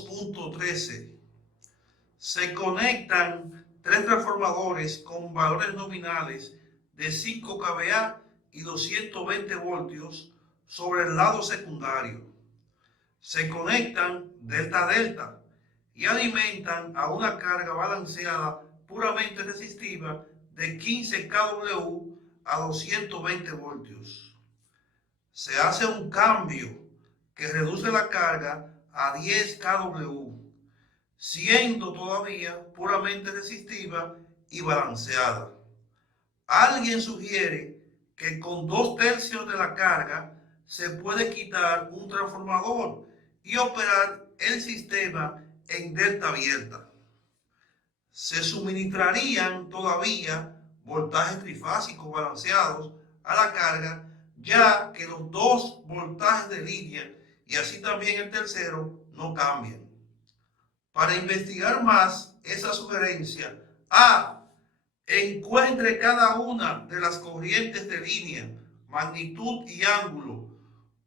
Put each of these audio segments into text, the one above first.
2.13. Se conectan tres transformadores con valores nominales de 5 kVA y 220 voltios sobre el lado secundario. Se conectan delta-delta y alimentan a una carga balanceada puramente resistiva de 15 kW a 220 voltios. Se hace un cambio que reduce la carga a 10 kW, siendo todavía puramente resistiva y balanceada. Alguien sugiere que con 2/3 de la carga se puede quitar un transformador y operar el sistema en delta abierta. Se suministrarían todavía voltajes trifásicos balanceados a la carga, ya que los dos voltajes de línea y así también el tercero no cambian. Para investigar más esa sugerencia, encuentre cada una de las corrientes de línea, magnitud y ángulo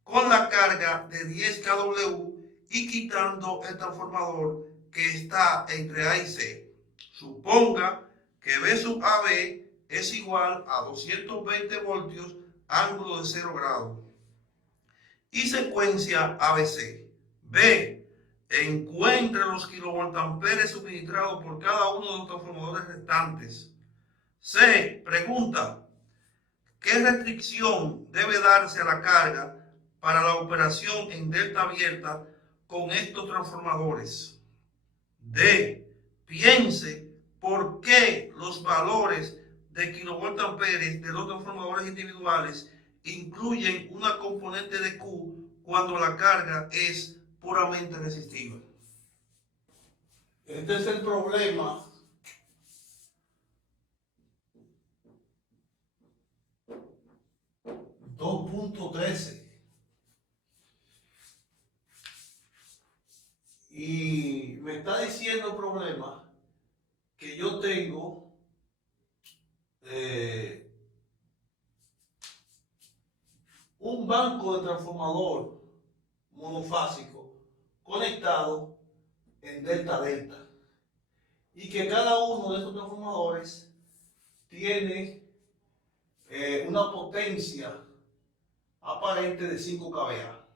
con la carga de 10 kW y quitando el transformador que está entre A y C. Suponga que B sub AB es igual a 220 voltios, ángulo de 0 grados. Y secuencia ABC. B. Encuentre los kilovoltamperes suministrados por cada uno de los transformadores restantes. C. Pregunta: ¿qué restricción debe darse a la carga para la operación en delta abierta con estos transformadores? D. Piense por qué los valores de kilovoltamperes de los transformadores individuales incluyen una componente de Q cuando la carga es puramente resistiva. Este es el problema .13 y me está diciendo el problema que yo tengo un banco de transformador monofásico conectado en delta-delta y que cada uno de estos transformadores tiene una potencia aparente de 5 kVA.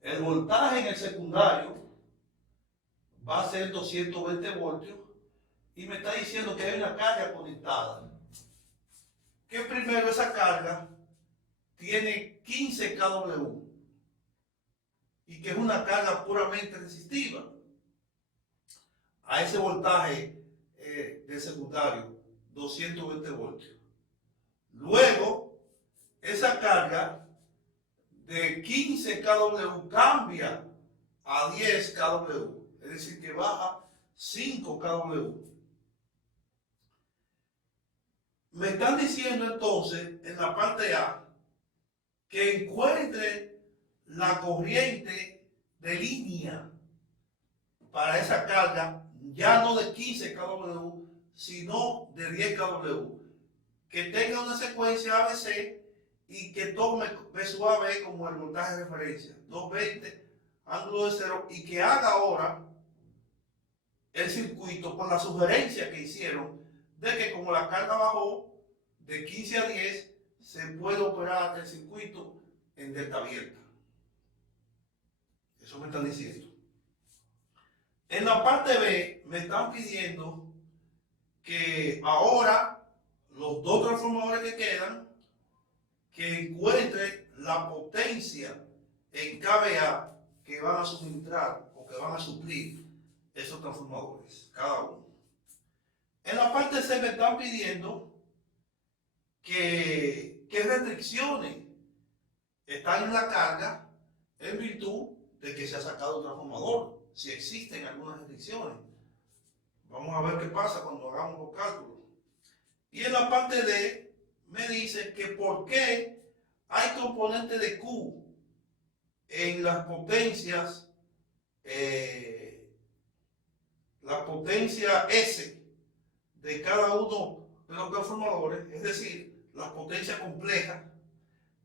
El voltaje en el secundario va a ser 220 voltios y me está diciendo que hay una carga conectada. Que primero esa carga tiene 15 kW y que es una carga puramente resistiva a ese voltaje del secundario, 220 voltios. Luego, esa carga de 15 kW cambia a 10 kW, es decir, que baja 5 kW. Me están diciendo entonces en la parte A que encuentre la corriente de línea para esa carga, ya no de 15 kW, sino de 10 kW, que tenga una secuencia ABC y que tome B sub AB como el voltaje de referencia, 220, ángulo de 0, y que haga ahora el circuito con la sugerencia que hicieron de que como la carga bajó de 15 a 10, se puede operar el circuito en delta abierta. Eso me están diciendo. En la parte B me están pidiendo que ahora los dos transformadores que quedan, que encuentre la potencia en kVA que van a suministrar o que van a suplir esos transformadores, cada uno. En la parte C me están pidiendo que qué restricciones están en la carga en virtud de que se ha sacado un transformador, si existen algunas restricciones. Vamos a ver qué pasa cuando hagamos los cálculos. Y en la parte D me dice que por qué hay componente de Q en las potencias, la potencia S de cada uno de los transformadores, es decir, las potencias complejas,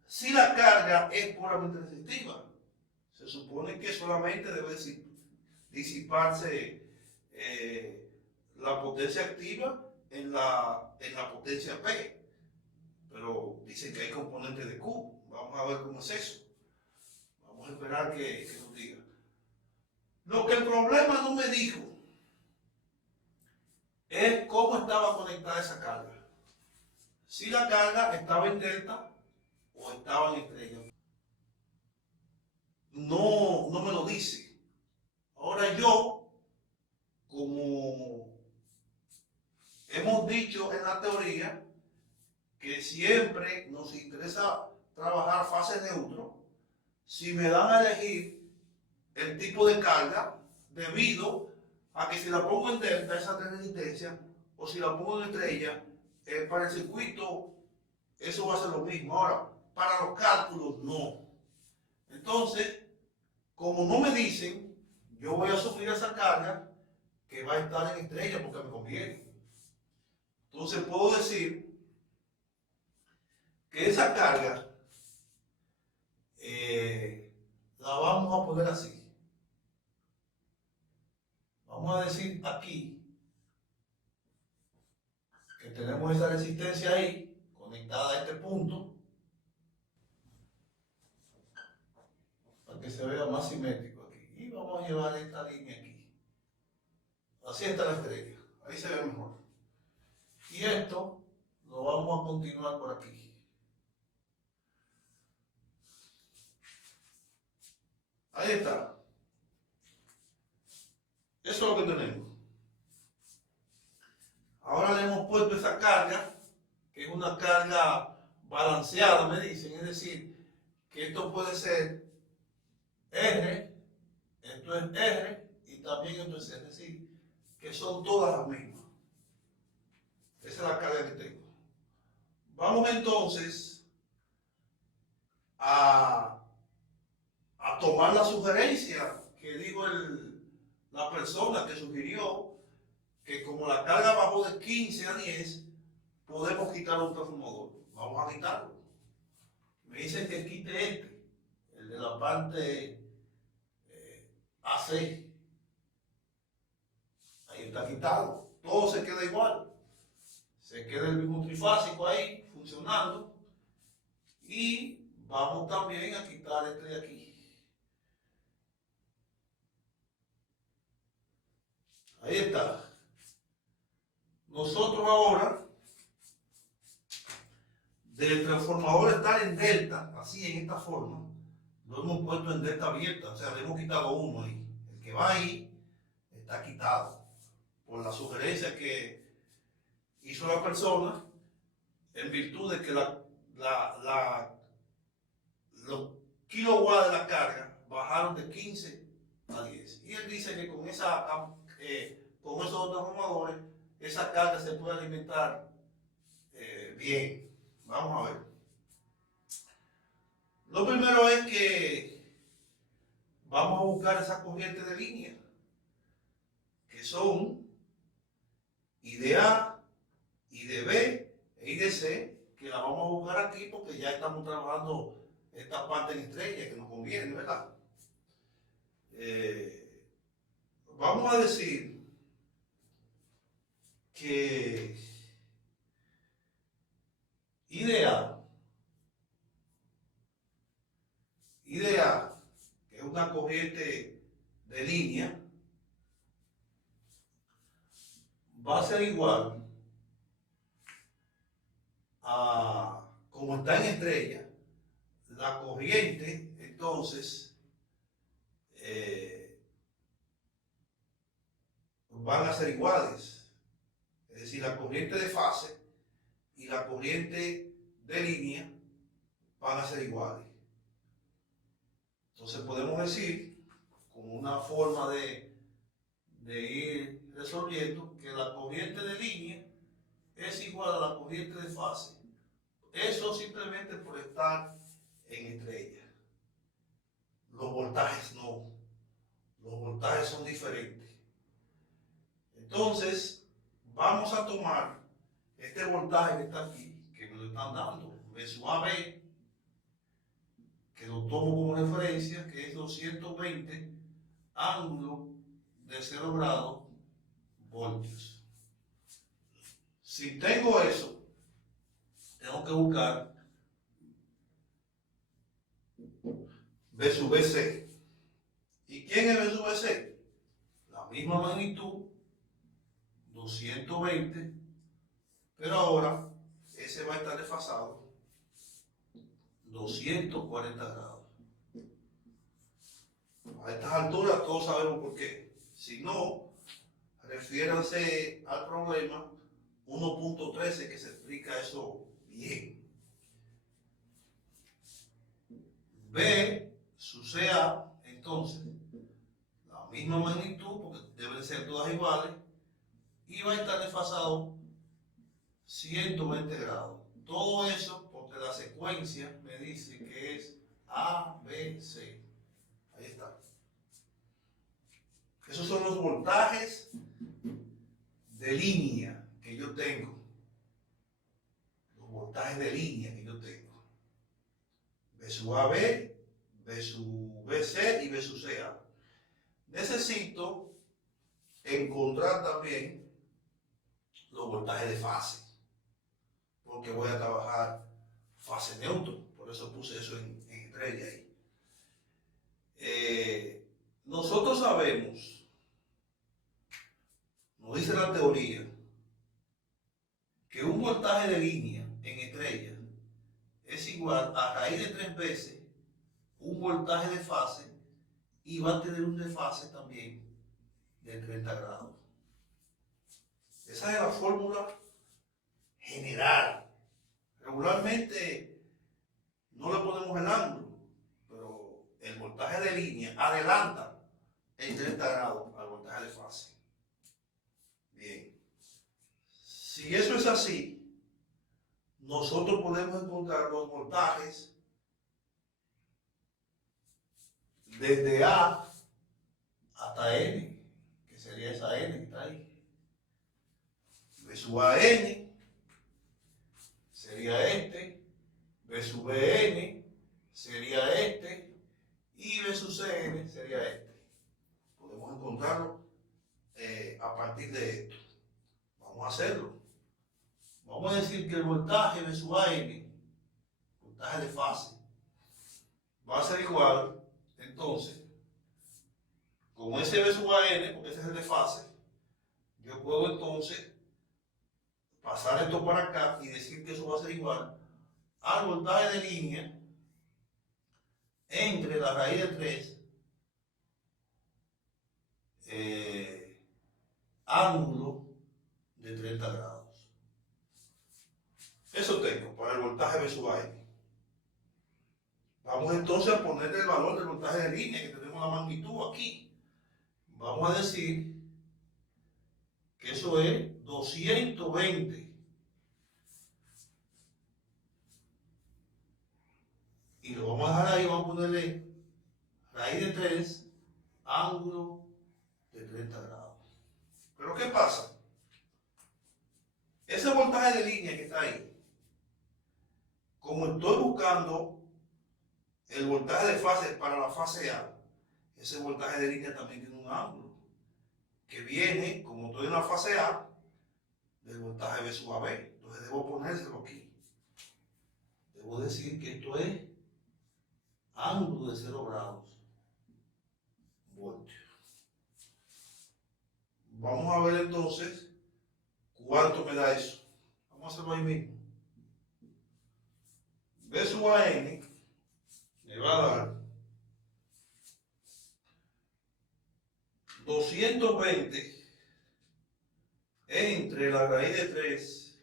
si la carga es puramente resistiva. Se supone que solamente debe decir disiparse la potencia activa en la potencia P. Pero dicen que hay componentes de Q. Vamos a ver cómo es eso. Vamos a esperar que nos diga. Lo que el problema no me dijo es cómo estaba conectada esa carga. Si la carga estaba en delta o estaba en estrella. No me lo dice. Ahora yo, como hemos dicho en la teoría, que siempre nos interesa trabajar fase neutro, si me dan a elegir el tipo de carga, debido a que si la pongo en delta, esa resistencia, o si la pongo en estrella, para el circuito, eso va a ser lo mismo. Ahora, para los cálculos, no. Entonces, como no me dicen, yo voy a asumir esa carga que va a estar en estrella porque me conviene. Entonces, puedo decir que esa carga la vamos a poner así. Vamos a decir aquí que tenemos esa resistencia ahí conectada a este punto para que se vea más simétrico aquí. Y vamos a llevar esta línea aquí. Así está la estrella. Ahí se ve mejor. Y esto lo vamos a continuar por aquí. Ahí está. Eso es lo que tenemos. Ahora le hemos puesto esa carga, que es una carga balanceada, me dicen. Es decir, que esto puede ser R, esto es R y también esto es R. Es decir, que son todas las mismas. Esa es la carga que tengo. Vamos entonces a tomar la sugerencia que dijo la persona que sugirió que como la carga bajó de 15 a 10, podemos quitar un transformador. Vamos a quitarlo. Me dicen que quite este, el de la parte AC. Ahí está quitado. Todo se queda igual. Se queda el mismo trifásico ahí funcionando. Y vamos también a quitar este de aquí. Ahí está. Nosotros ahora, del transformador estar en delta, así en esta forma, lo hemos puesto en delta abierta, o sea, le hemos quitado uno ahí. El que va ahí está quitado por la sugerencia que hizo la persona en virtud de que los kilowatts de la carga bajaron de 15 a 10. Y él dice que con esos dos transformadores, esa carga se puede alimentar bien. Vamos a ver. Lo primero es que vamos a buscar esa corriente de línea, que son I de A, I de B e I de C, que la vamos a buscar aquí porque ya estamos trabajando esta parte en estrella que nos conviene, ¿verdad? Vamos a decir que IDA, que es una corriente de línea, va a ser igual a, como está en estrella, la corriente, entonces, van a ser iguales. Es decir, la corriente de fase y la corriente de línea van a ser iguales. Entonces podemos decir, como una forma de ir resolviendo, que la corriente de línea es igual a la corriente de fase. Eso simplemente por estar en estrella. Los voltajes no. Los voltajes son diferentes. Entonces, vamos a tomar este voltaje que está aquí, que me lo están dando, V sub AB, que lo tomo como referencia, que es 220 ángulo de 0 grados voltios. Si tengo eso, tengo que buscar B sub BC. ¿Y quién es B sub BC? La misma magnitud, 220, pero ahora ese va a estar desfasado 240 grados. A estas alturas todos sabemos por qué. Si no, refiéranse al problema 1.13 que se explica eso bien. B sub CA, entonces, la misma magnitud, porque deben ser todas iguales, y va a estar desfasado 120 grados. Todo eso porque la secuencia me dice que es A, B, C. Ahí está. Esos son los voltajes de línea que yo tengo. Los voltajes de línea que yo tengo. B sub AB, B sub BC y B sub CA. Necesito encontrar también los voltajes de fase, porque voy a trabajar fase neutro, por eso puse eso en estrella ahí. Nosotros sabemos, nos dice la teoría, que un voltaje de línea en estrella es igual a raíz de 3 veces un voltaje de fase y va a tener un desfase también de 30 grados. Esa es la fórmula general. Regularmente no le ponemos el ángulo, pero el voltaje de línea adelanta en 30 grados al voltaje de fase. Bien. Si eso es así, nosotros podemos encontrar los voltajes desde A hasta N, que sería esa N que está ahí. B sub AN sería este, B sub BN sería este y B sub CN sería este. Podemos encontrarlo a partir de esto. Vamos a hacerlo. Vamos a decir que el voltaje B sub AN, voltaje de fase, va a ser igual, entonces, como ese B sub AN, porque ese es el de fase, yo puedo entonces pasar esto para acá y decir que eso va a ser igual al voltaje de línea entre la raíz de 3 ángulo de 30 grados. Eso tengo para el voltaje B sub AN. Vamos entonces a ponerle el valor del voltaje de línea, que tenemos la magnitud aquí. Vamos a decir que eso es 220. Y lo vamos a dejar ahí, vamos a ponerle raíz de 3, ángulo de 30 grados. Pero ¿qué pasa? Ese voltaje de línea que está ahí, como estoy buscando el voltaje de fase para la fase A, ese voltaje de línea también tiene un ángulo que viene, como estoy en la fase A, del voltaje B sub AB. Entonces debo ponérselo aquí. Debo decir que esto es ángulo de 0 grados voltios. Vamos a ver entonces cuánto me da eso. Vamos a hacerlo ahí mismo. B sub AN me va a dar 220 entre la raíz de 3,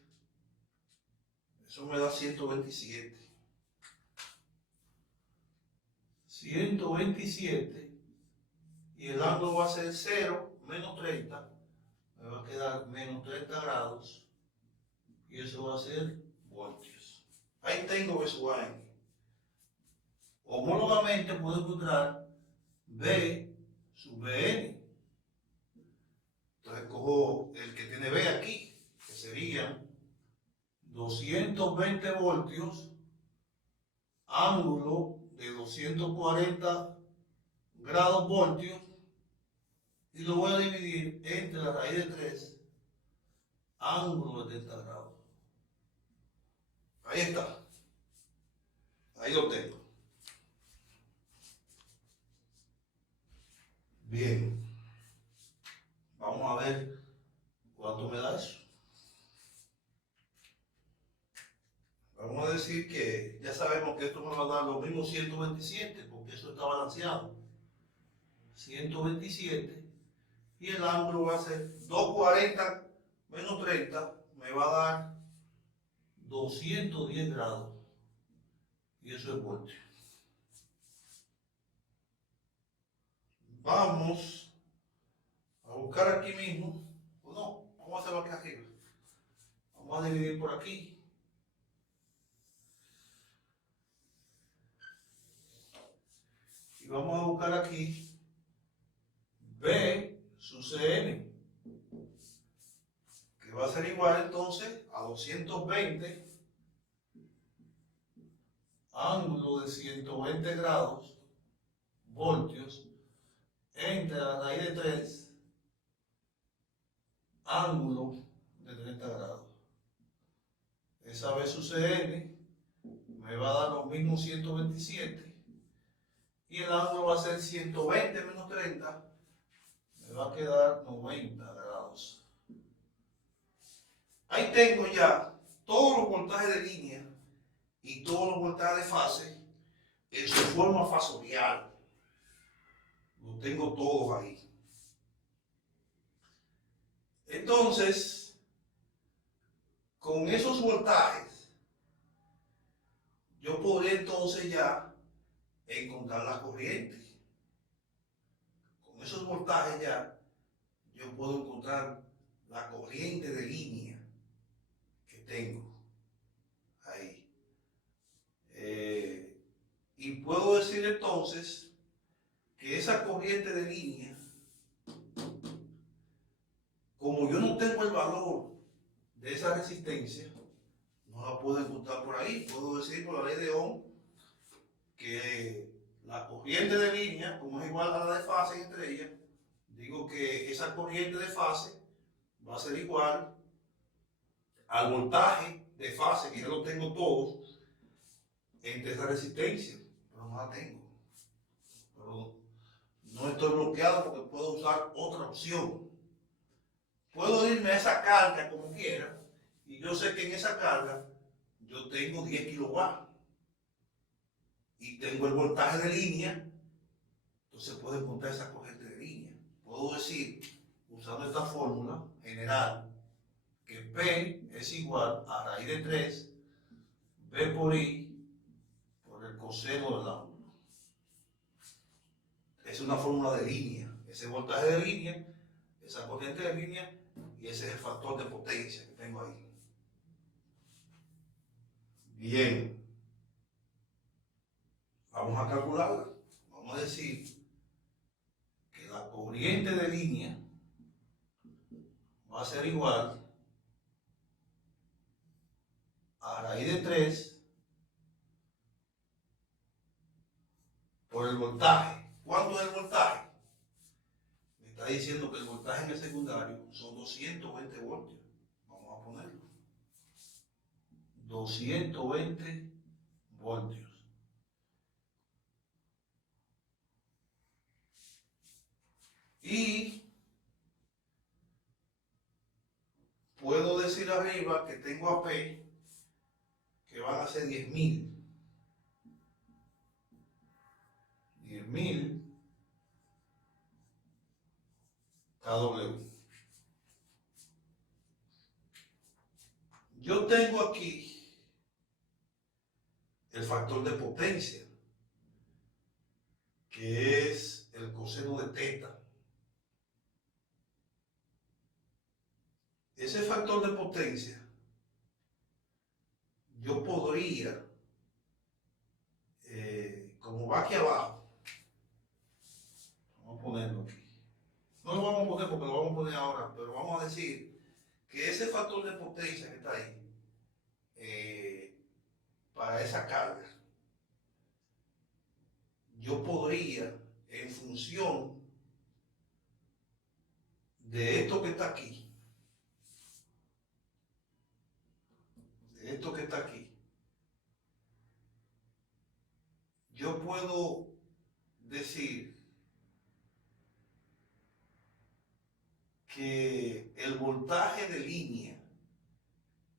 eso me da 127. 127 y el ángulo va a ser 0 menos 30, me va a quedar menos 30 grados y eso va a ser voltios. Ahí tengo B sub AN. Homólogamente puedo encontrar B sub BN. Entonces cojo el que tiene B aquí, que serían 220 voltios, ángulo de 240 grados voltios, y lo voy a dividir entre la raíz de 3, ángulo de 30 grados. Ahí está. Ahí lo tengo. Bien. Vamos a ver cuánto me da eso. Vamos a decir que ya sabemos que esto me va a dar lo mismo 127, porque eso está balanceado. 127. Y el ángulo va a ser 240 menos 30, me va a dar 210 grados. Y eso es voltio. Vamos a buscar aquí mismo. O no, vamos a hacerlo aquí arriba. Vamos a dividir por aquí. Y vamos a buscar aquí B sub Cn, que va a ser igual entonces a 220 ángulo de 120 grados voltios entre la raíz de 3 ángulo de 30 grados. Esa B sub Cn me va a dar los mismos 127 y el ángulo va a ser 120 menos 30, me va a quedar 90 grados. Ahí tengo ya todos los voltajes de línea y todos los voltajes de fase en su forma fasorial. Los tengo todos ahí. Entonces, con esos voltajes, yo podría entonces ya encontrar la corriente. Con esos voltajes ya yo puedo encontrar la corriente de línea que tengo ahí. Y puedo decir entonces que esa corriente de línea, como yo no tengo el valor de esa resistencia, no la puedo encontrar por ahí. Puedo decir por la ley de Ohm que la corriente de línea, como es igual a la de fase entre ellas, digo que esa corriente de fase va a ser igual al voltaje de fase, que ya lo tengo todo, entre esa resistencia, pero no la tengo. Pero no estoy bloqueado porque puedo usar otra opción. Puedo irme a esa carga como quiera, y yo sé que en esa carga yo tengo 10 kilowatts y tengo el voltaje de línea, entonces puedo encontrar esa corriente de línea. Puedo decir, usando esta fórmula general, que P es igual a raíz de 3 B por I por el coseno del ángulo. Es una fórmula de línea. Ese voltaje de línea, esa corriente de línea, y ese es el factor de potencia que tengo ahí. Bien. Vamos a calcularla. Vamos a decir que la corriente de línea va a ser igual a raíz de 3 por el voltaje. ¿Cuánto es el voltaje? Me está diciendo que el voltaje en el secundario son 220 voltios. Vamos a ponerlo. 220 voltios. Y puedo decir arriba que tengo a P que van a ser 10.000. 10.000 kW. Yo tengo aquí el factor de potencia, que es el coseno de teta. Ese factor de potencia, yo podría, como va aquí abajo, vamos a ponerlo aquí. No lo vamos a poner porque lo vamos a poner ahora, pero vamos a decir que ese factor de potencia que está ahí, para esa carga, yo podría, en función está aquí, de esto que está aquí, yo puedo decir que el voltaje de línea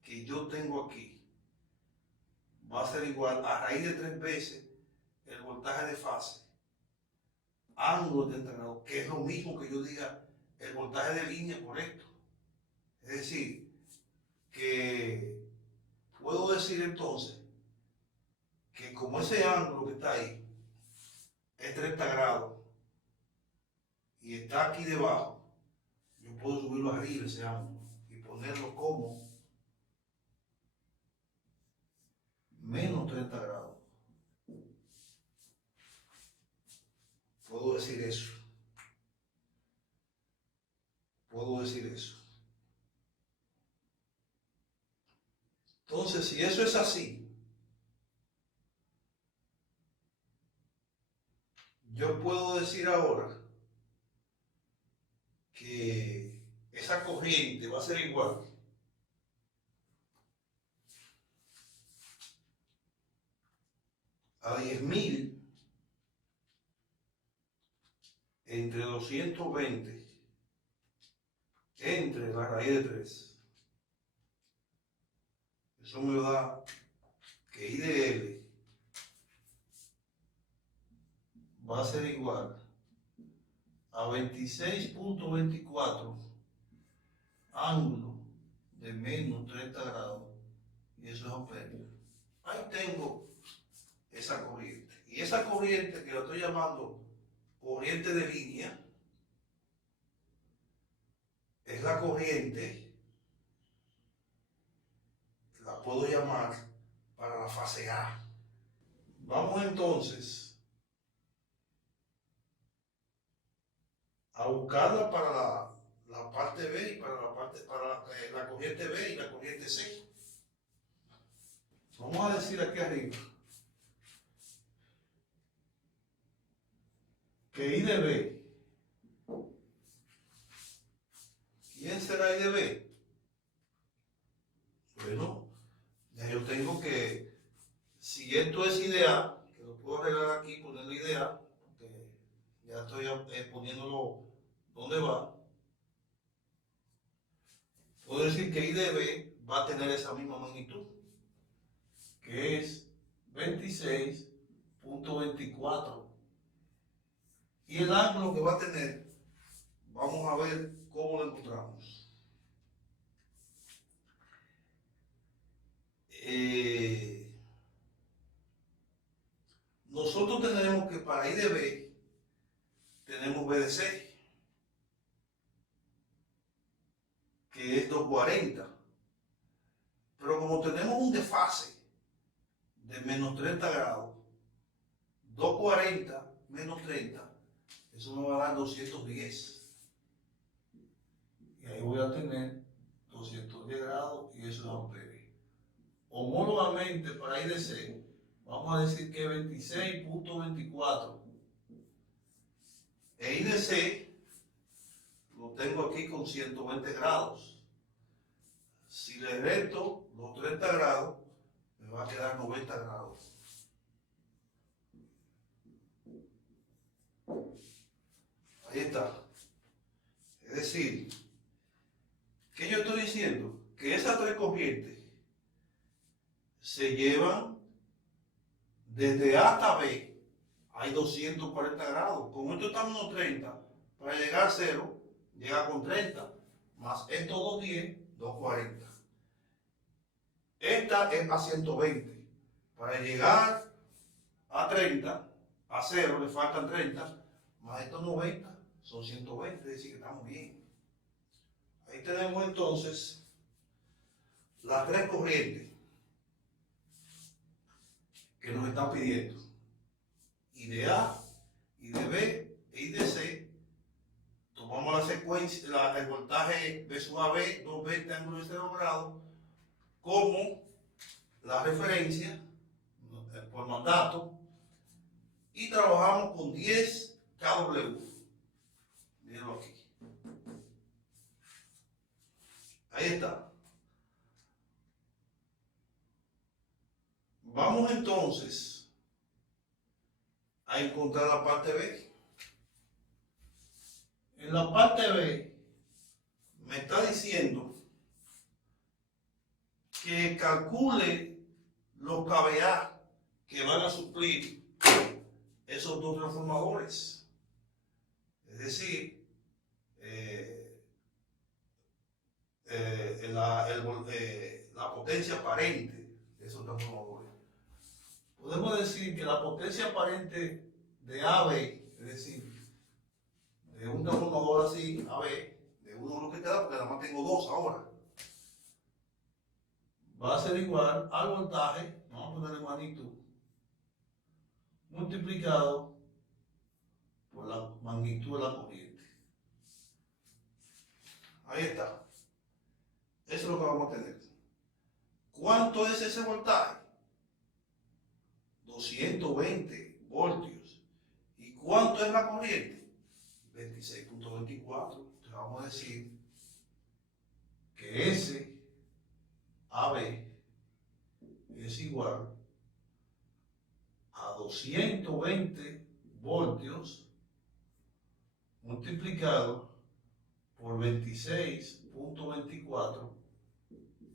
que yo tengo aquí va a ser igual a raíz de 3 veces el voltaje de fase, ángulo de 30 grados, que es lo mismo que yo diga el voltaje de línea por esto. Es decir, que puedo decir entonces que como ese ángulo que está ahí es 30 grados y está aquí debajo, yo puedo subirlo arriba ese ángulo y ponerlo como menos 30 grados. Puedo decir eso. Puedo decir eso. Entonces, si eso es así, yo puedo decir ahora que esa corriente va a ser igual a 10.000 entre 220 entre la raíz de 3. Eso me da que I de L va a ser igual a 26.24 ángulo de menos 30 grados, y eso es amperio. Ahí tengo esa corriente. Y esa corriente que la estoy llamando corriente de línea es la corriente que la puedo llamar para la fase A. Vamos entonces a buscarla para la parte B y para la corriente B y la corriente C. Vamos a decir aquí arriba que I de B, ¿quién será I de B? Bueno, ya yo tengo que, si esto es I de A, que lo puedo arreglar aquí, ponerle I de A, porque ya estoy poniéndolo donde va, puedo decir que I de B va a tener esa misma magnitud, que es 26.24. Y el ángulo que va a tener, vamos a ver cómo lo encontramos. Nosotros tenemos que para I de B, tenemos B de C, que es 240. Pero como tenemos un desfase de menos 30 grados, 240 menos 30, eso me va a dar 210. Y ahí voy a tener 210 grados y eso es amperio. Homólogamente para I de C, vamos a decir que 26.24. E I de C lo tengo aquí con 120 grados. Si le resto los 30 grados, me va a quedar 90 grados. Ahí está. Es decir, ¿qué yo estoy diciendo? Que esas 3 corrientes se llevan desde A hasta B, hay 240 grados. Como esto está a menos 30, para llegar a 0, llega con 30, más estos 210, 240. Esta es a 120. Para llegar a 30, a 0 le faltan 30, más estos 90, son 120, es decir que estamos bien. Ahí tenemos entonces las 3 corrientes que nos están pidiendo. I de A, I de B e I de C. Tomamos la secuencia, el voltaje B sub AB, 220 ángulo de 0 grados, como la referencia por mandato, y trabajamos con 10 kW. Mírenlo aquí. Ahí está. Vamos entonces a encontrar la parte B. En la parte B me está diciendo que calcule los KVA que van a suplir esos dos transformadores. Es decir, la potencia aparente de esos transformadores. Podemos decir que la potencia aparente de AB, es decir, de un transformador así, AB, de uno lo que queda, porque nada más tengo dos ahora, va a ser igual al voltaje, vamos a ponerle magnitud, multiplicado por la magnitud de la corriente. Ahí está. Eso es lo que vamos a tener. ¿Cuánto es ese voltaje? 220 voltios. ¿Y cuánto es la corriente? 26.24. Entonces vamos a decir que ese AB es igual a 220 voltios multiplicado por 26.24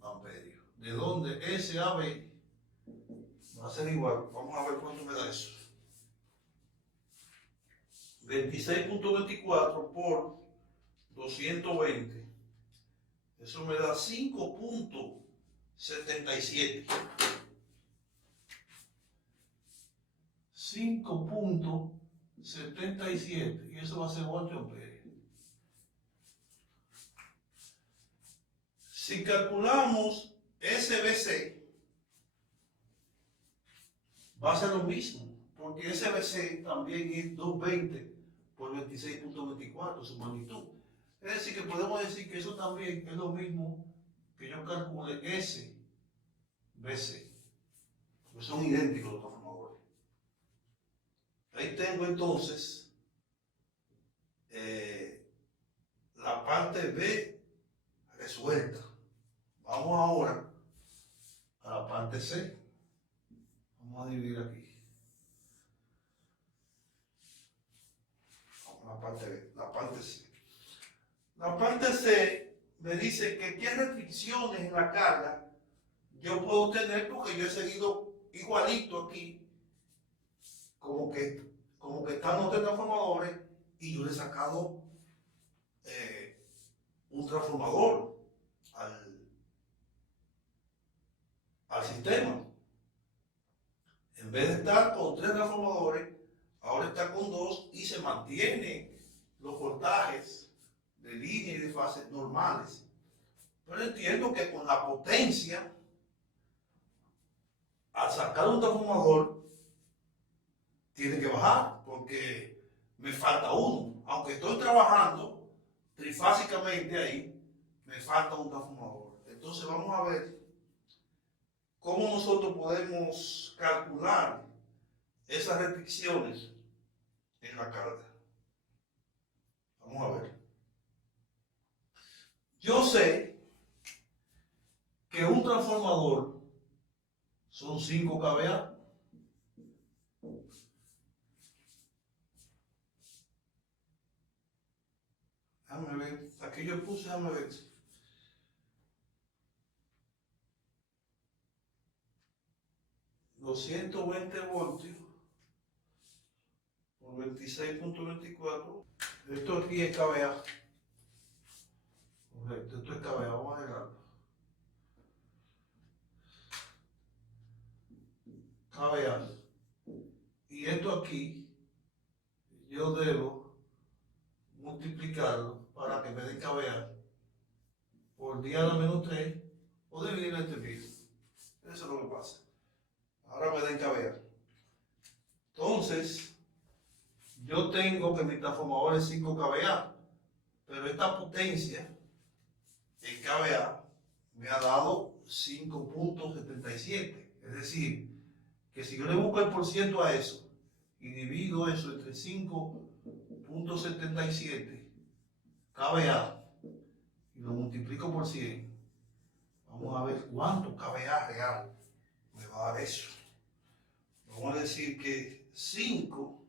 amperios. De donde SAB va a ser igual. Vamos a ver cuánto me da eso. 26.24 por 220. Eso me da 5.77. 5.77. Y eso va a ser 8 amperios. Si calculamos SBC, va a ser lo mismo, porque SBC también es 220 por 26.24, su magnitud. Es decir, que podemos decir que eso también es lo mismo que yo calcule SBC, pues son idénticos los transformadores. Ahí tengo entonces la parte B resuelta. Vamos ahora a la parte C. Vamos a dividir aquí. Vamos a la parte B, la parte C. La parte C me dice que qué restricciones en la carga yo puedo tener, porque yo he seguido igualito aquí, como que están los tres transformadores, y yo le he sacado un transformador al sistema. En vez de estar con tres transformadores, ahora está con dos y se mantienen los voltajes de línea y de fase normales. Pero entiendo que con la potencia, al sacar un transformador, tiene que bajar, porque me falta uno. Aunque estoy trabajando trifásicamente ahí, me falta un transformador. Entonces vamos a ver cómo nosotros podemos calcular esas restricciones en la carga. Vamos a ver. Yo sé que un transformador son 5 kVA. Déjame ver. Aquí yo puse, déjame ver. Los 120 voltios por 26.24. Esto aquí es kVA. Correcto, esto es kVA. Vamos a dejarlo. kVA. Y esto aquí yo debo multiplicarlo para que me dé kVA por 10 a la menos 3 o dividir entre pi. Eso es lo que pasa. Ahora me den kVA. Entonces, yo tengo que mi transformador es 5 kVA, pero esta potencia en kVA me ha dado 5.77. Es decir, que si yo le busco el porciento a eso y divido eso entre 5.77 kVA y lo multiplico por 100, Vamos a ver cuánto kVA real me va a dar eso. Vamos a decir que 5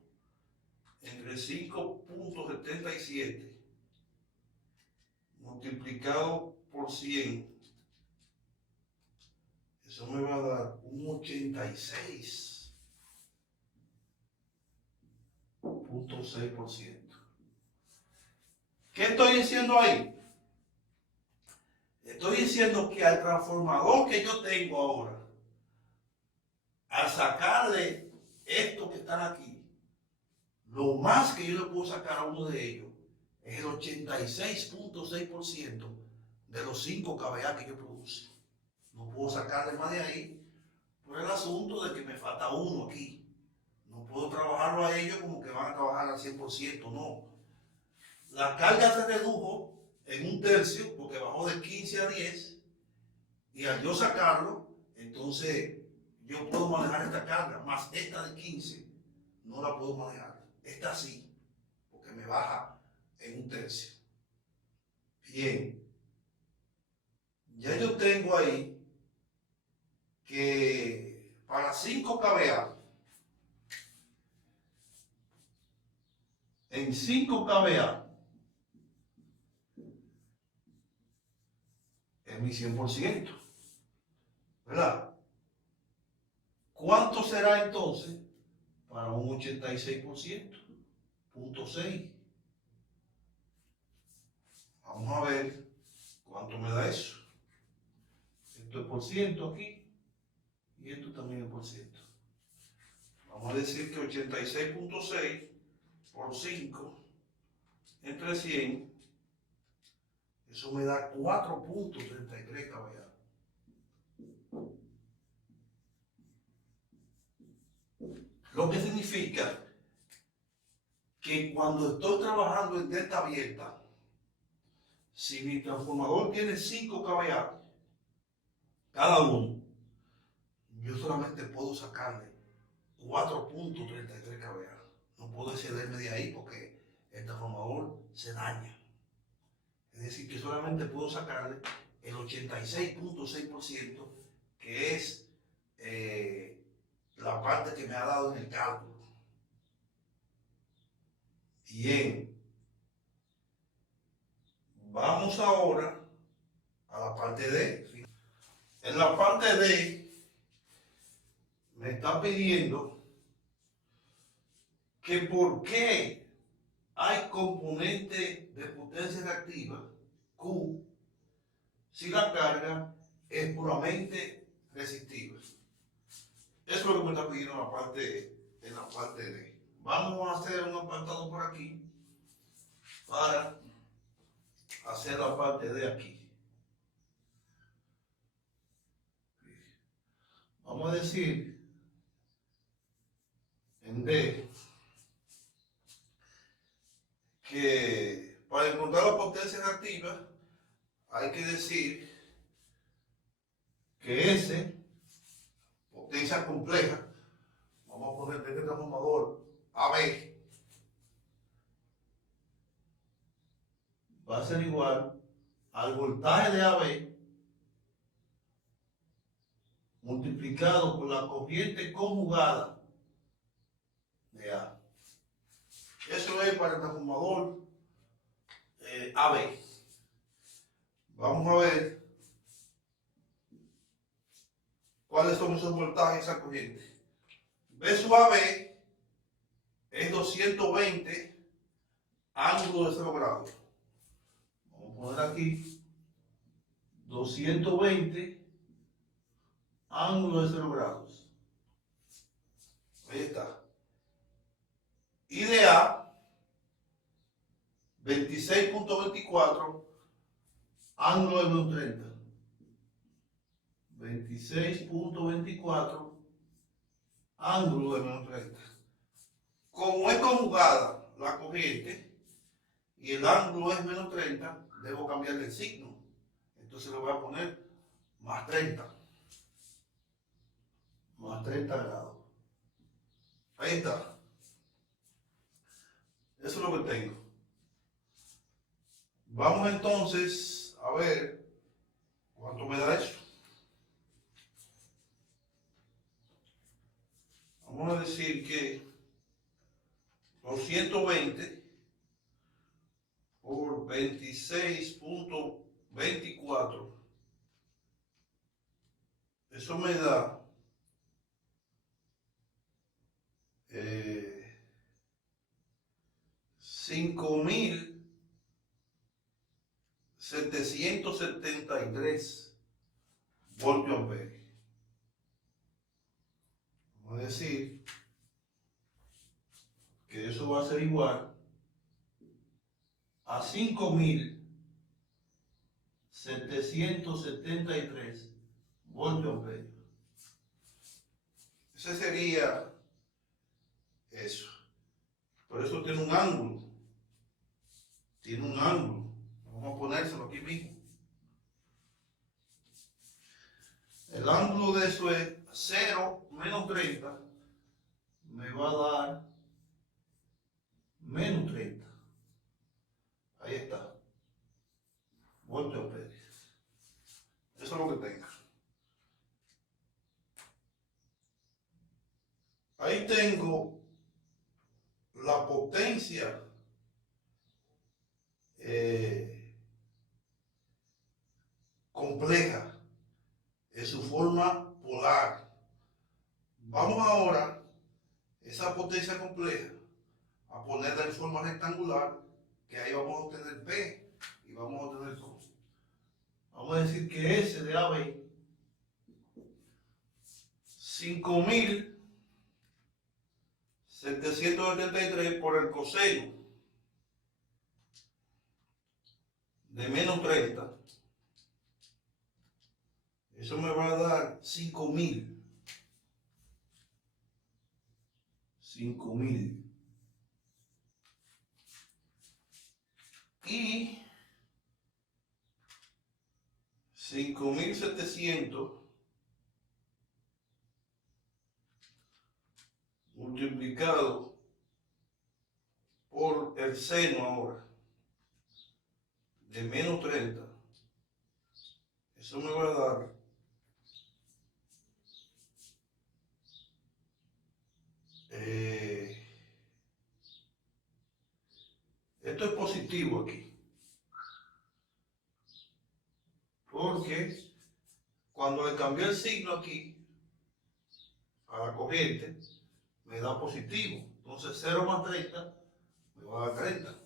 entre 5.77 multiplicado por 100, eso me va a dar un 86.6%. ¿Qué estoy diciendo ahí? Estoy diciendo que al transformador que yo tengo ahora, al sacarle estos que están aquí, lo más que yo le puedo sacar a uno de ellos es el 86.6% de los 5 kVA que yo produce. No puedo sacarle más de ahí por el asunto de que me falta uno aquí. No puedo trabajarlo a ellos como que van a trabajar al 100%, no. La carga se redujo en un tercio porque bajó de 15 a 10 y al yo sacarlo, entonces yo puedo manejar esta carga, más esta de 15 no la puedo manejar. Esta sí, porque me baja en un tercio. Bien, ya yo tengo ahí que para 5 kVA, en 5 kVA, es mi 100%, ¿verdad? ¿Cuánto será entonces para un 86%? 0.6. Vamos a ver cuánto me da eso. Esto es por ciento aquí y esto también es por ciento. Vamos a decir que 86.6 por 5 entre 100, eso me da 4.33 kVA. Lo que significa que cuando estoy trabajando en delta abierta, si mi transformador tiene 5 kVA cada uno, yo solamente puedo sacarle 4.33 kVA. No puedo excederme de ahí porque el transformador se daña. Es decir, que solamente puedo sacarle el 86.6%, que es la parte que me ha dado en el cálculo. Bien, vamos ahora a la parte D. En la parte D me está pidiendo que por qué hay componente de potencia reactiva Q si la carga es puramente resistiva. Eso es lo que me está pidiendo en la parte D. Vamos a hacer un apartado por aquí para hacer la parte D aquí. Vamos a decir en D que para encontrar la potencia reactiva hay que decir que S, potencia compleja, vamos a poner este transformador AB, va a ser igual al voltaje de AB multiplicado por la corriente conjugada de A. Eso es para el transformador AB. Vamos a ver cuáles son esos voltajes de esa corriente. B sub AB es 220 ángulo de 0 grados. Vamos a poner aquí 220 ángulo de 0 grados. Ahí está. Y de A, 26.24 ángulo de menos 30. 26.24 ángulo de menos 30. Como es conjugada la corriente y el ángulo es menos 30, debo cambiarle el signo. Entonces le voy a poner más 30. Más 30 grados. Ahí está. Eso es lo que tengo. Vamos entonces a ver cuánto me da eso. vamos a decir que 220 por 26.24, eso me da 5.773 voltios amperios. Vamos a decir que eso va a ser igual a 5.773 voltios amperios. Ese sería eso. Por eso tiene un ángulo. Tiene un ángulo. Vamos a ponérselo aquí mismo. El ángulo de eso es 0 menos 30. Me va a dar menos 30. Ahí está. Voltios amperios. Eso es lo que tenga. Ahí tengo la potencia compleja en su forma polar. Vamos ahora, esa potencia compleja, a ponerla en forma rectangular, que ahí vamos a obtener P y vamos a obtener Q. Vamos a decir que S de AB 5.773 por el coseno de menos 30. Eso me va a dar 5.000. Y 5.700 multiplicado por el seno ahora de menos 30. Eso me va a dar esto es positivo aquí, porque cuando le cambié el signo aquí a la corriente, me da positivo. Entonces 0 más 30 me va a dar 30.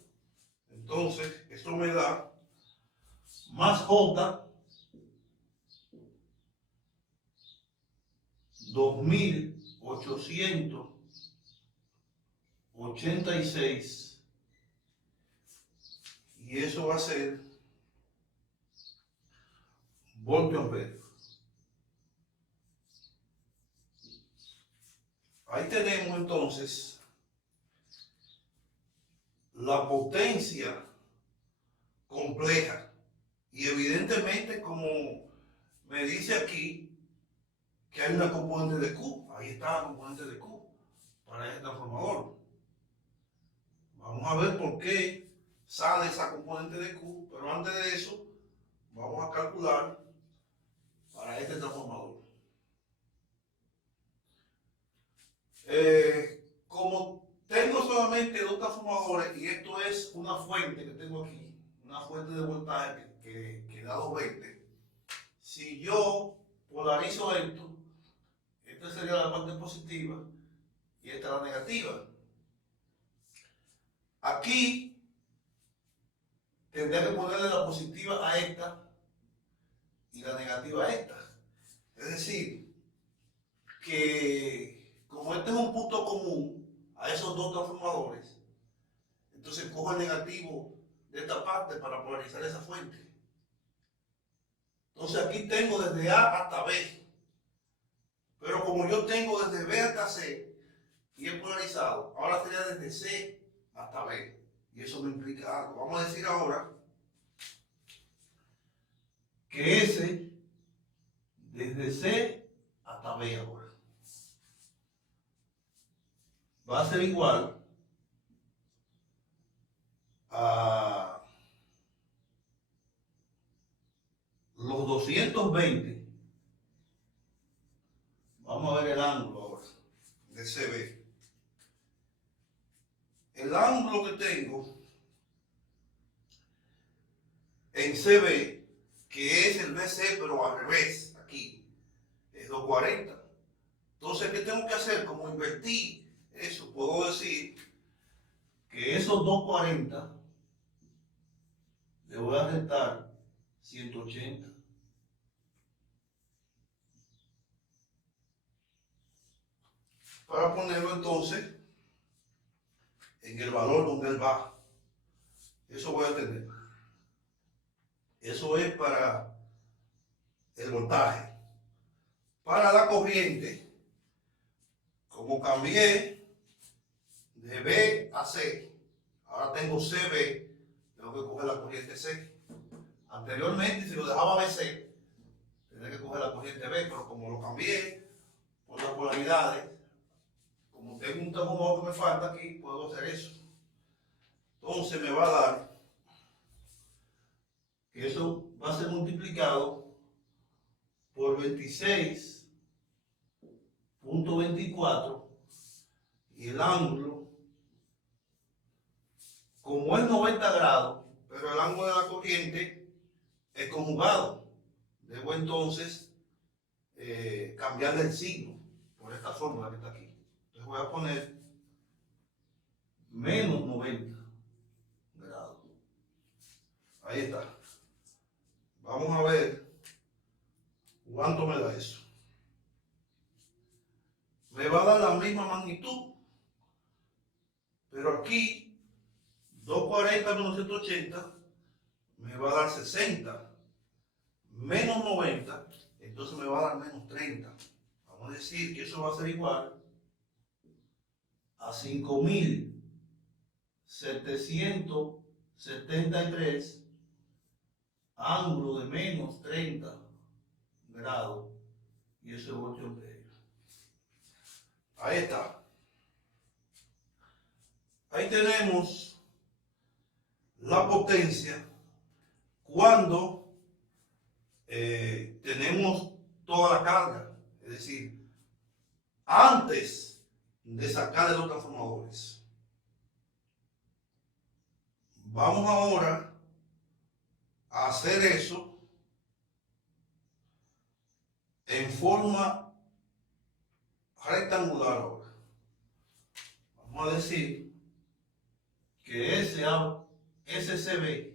Entonces esto me da más J 2.886, y eso va a ser voltios amperios. Ahí tenemos entonces la potencia compleja, y evidentemente, como me dice aquí que hay una componente de Q, ahí está la componente de Q para este transformador. Vamos a ver por qué sale esa componente de Q, pero antes de eso vamos a calcular para este transformador. Como tengo solamente dos transformadores, y esto es una fuente que tengo aquí, una fuente de voltaje que da 220, si yo polarizo esto, esta sería la parte positiva y esta la negativa. Aquí tendría que ponerle la positiva a esta y la negativa a esta. Es decir, que como este es un punto común a esos dos transformadores, entonces cojo el negativo de esta parte para polarizar esa fuente. Entonces aquí tengo desde A hasta B, pero como yo tengo desde B hasta C y es polarizado, ahora sería desde C hasta B, y eso me implica algo. Vamos a decir ahora que S desde C hasta B ahora va a ser igual a los 220. Vamos a ver el ángulo ahora de de CB. El ángulo que tengo en CB, que es el BC, pero al revés, aquí, es 240. Entonces, ¿qué tengo que hacer? Como invertí eso, puedo decir que esos 240 le voy a restar 180. Para ponerlo entonces en el valor donde él va. Eso voy a tener. Eso es para el voltaje. Para la corriente, como cambié de B a C, ahora tengo CB, tengo que coger la corriente C. Anteriormente, si lo dejaba BC, tenía que coger la corriente B, pero como lo cambié por las polaridades, como tengo un termómetro que me falta aquí, puedo hacer eso. Entonces me va a dar que eso va a ser multiplicado por 26.24 y el ángulo, como es 90 grados, pero el ángulo de la corriente es conjugado, debo entonces cambiarle el signo por esta fórmula que está aquí. Entonces voy a poner menos 90 grados. Ahí está. Vamos a ver cuánto me da eso. Me va a dar la misma magnitud, pero aquí 240 menos 180 me va a dar 60 menos 90, entonces me va a dar menos 30. Vamos a decir que eso va a ser igual a 5.773 ángulo de menos 30 grados, y eso es voltio amperio. Ahí está. Ahí tenemos la potencia cuando tenemos toda la carga, es decir, antes de sacar de los transformadores. Vamos ahora a hacer eso en forma rectangular ahora. Vamos a decir que SCB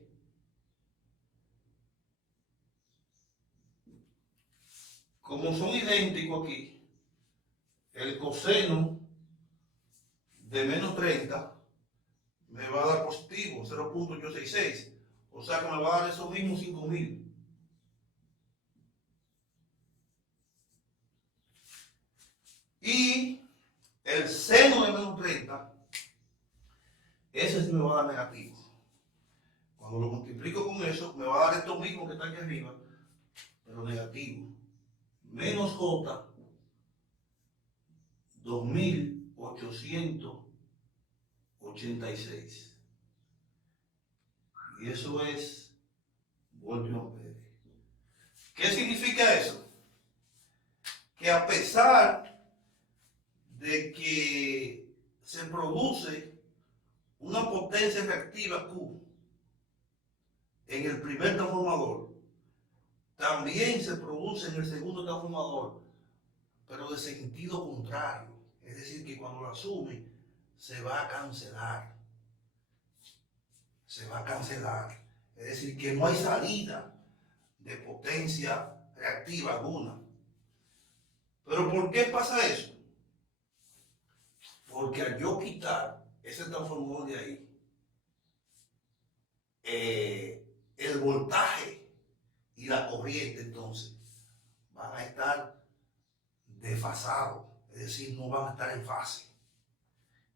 como son idénticos aquí, el coseno de menos 30 me va a dar positivo 0.866, o sea que me va a dar eso mismo 5.000. Y el seno de menos 30, ese sí me va a dar negativo. Cuando lo multiplico con eso, me va a dar esto mismo que está aquí arriba, pero negativo. Menos J, 2.886. Y eso es voltio amperio. ¿Qué significa eso? Que a pesar de que se produce una potencia reactiva Q en el primer transformador, también se produce en el segundo transformador, pero de sentido contrario. Es decir, que cuando lo asume, se va a cancelar. Se va a cancelar. Es decir, que no hay salida de potencia reactiva alguna. ¿Pero por qué pasa eso? Porque al yo quitar ese transformador de ahí, el voltaje y la corriente entonces van a estar desfasados, es decir, no van a estar en fase.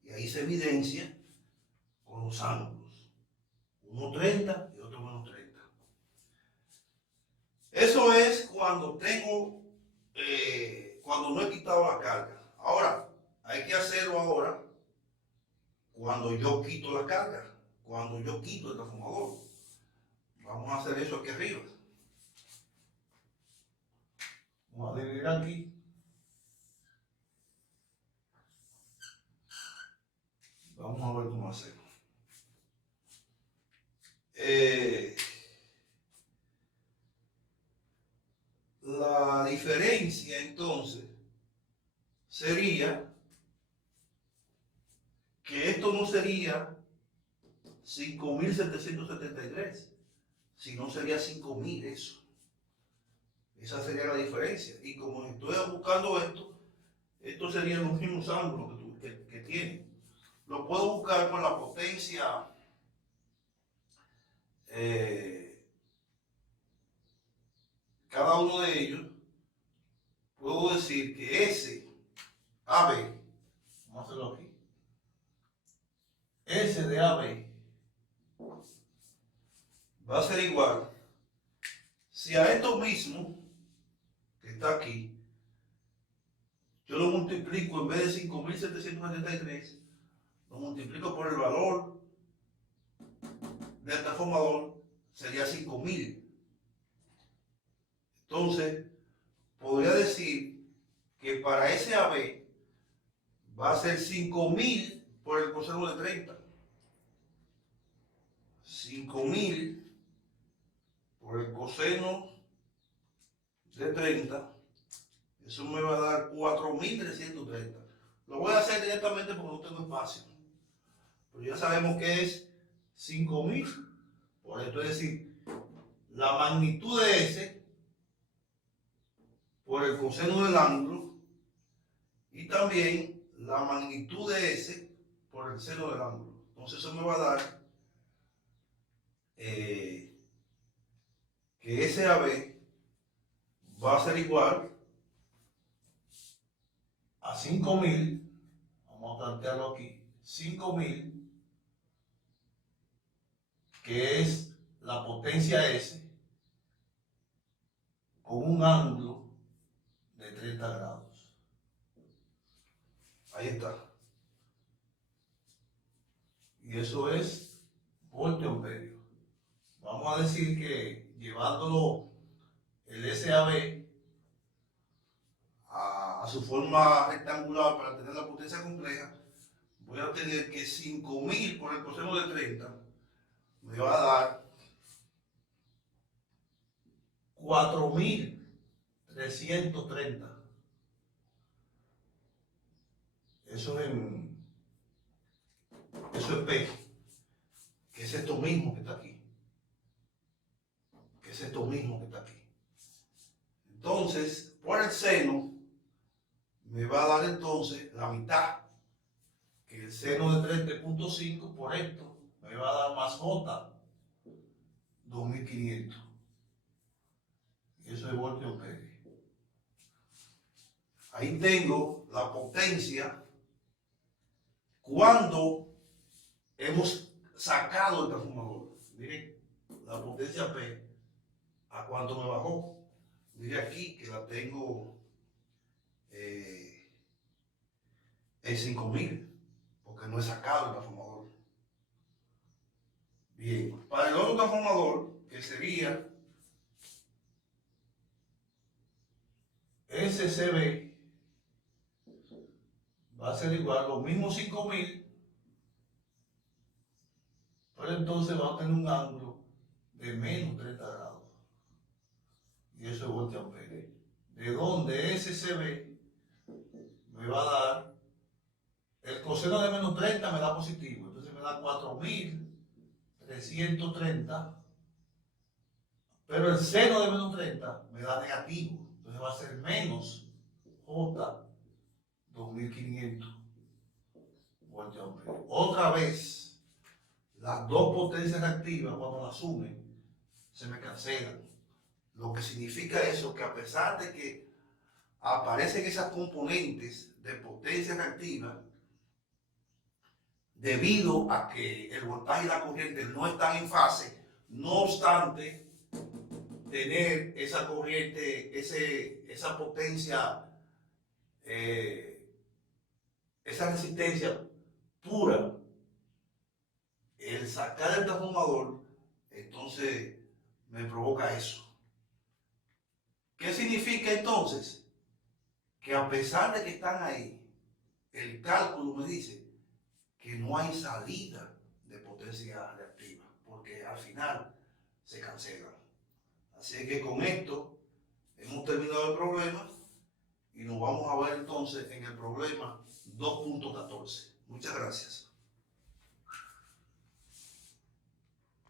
Y ahí se evidencia con los ángulos, uno 30 y otro menos 30. Eso es cuando tengo, cuando no he quitado la carga. Ahora, hay que hacerlo ahora cuando yo quito la carga, cuando yo quito el transformador. Vamos a hacer eso aquí arriba. Vamos a dividir aquí. Vamos a ver cómo hacemos. La diferencia entonces sería que esto no sería 5.773, sino sería 5.000 eso. Esa sería la diferencia. Y como estoy buscando esto serían los mismos ángulos que tiene. Lo puedo buscar con la potencia cada uno de ellos. Puedo decir que S, AB, vamos a hacerlo aquí, S de AB va a ser igual si a esto mismo que está aquí yo lo multiplico, en vez de 5.773, lo multiplico por el valor del transformador, sería 5.000. Entonces podría decir que para ese AB va a ser 5.000 por el coseno de 30. 5.000 por el coseno de 30, eso me va a dar 4.330. Lo voy a hacer directamente porque no tengo espacio. Pero ya sabemos que es 5.000 por esto, es decir, la magnitud de S por el coseno del ángulo y también la magnitud de S por el seno del ángulo. Entonces eso me va a dar que SAB va a ser igual a 5.000, vamos a plantearlo aquí, 5.000, que es la potencia S, con un ángulo de 30 grados. Ahí está. Y eso es voltio amperio. Vamos a decir que llevándolo el SAB a su forma rectangular para tener la potencia compleja, voy a obtener que 5.000 por el coseno de 30 me va a dar 4.330. Eso es P, que es esto mismo que está aquí. Que es esto mismo que está aquí. Entonces, por el seno, me va a dar entonces la mitad, que el seno de 30.5 por esto me va a dar más J, 2.500. Y eso es voltio amperio. Ahí tengo la potencia cuando hemos sacado el transformador. Miren, la potencia P, ¿a cuánto me bajó? Mire aquí que la tengo en 5.000, porque no he sacado el transformador. Bien, para el otro transformador, que sería SCB, va a ser igual, los mismos 5.000, pero entonces va a tener un ángulo de menos 30 grados. Y eso es voltio amperio. De donde SCB me va a dar, el coseno de menos 30 me da positivo, entonces me da 4.330, pero el seno de menos 30 me da negativo, entonces va a ser menos J, 2.500 voltios amperio. Otra vez, las dos potencias reactivas, cuando las sumen, se me cancelan. Lo que significa eso, que a pesar de que aparecen esas componentes de potencia reactiva, debido a que el voltaje y la corriente no están en fase, no obstante tener esa corriente, esa potencia, esa resistencia pura, el sacar el transformador, entonces me provoca eso. ¿Qué significa entonces? Que a pesar de que están ahí, el cálculo me dice que no hay salida de potencia reactiva, porque al final se cancelan. Así que con esto hemos terminado el problema y nos vamos a ver entonces en el problema 2.14. Muchas gracias.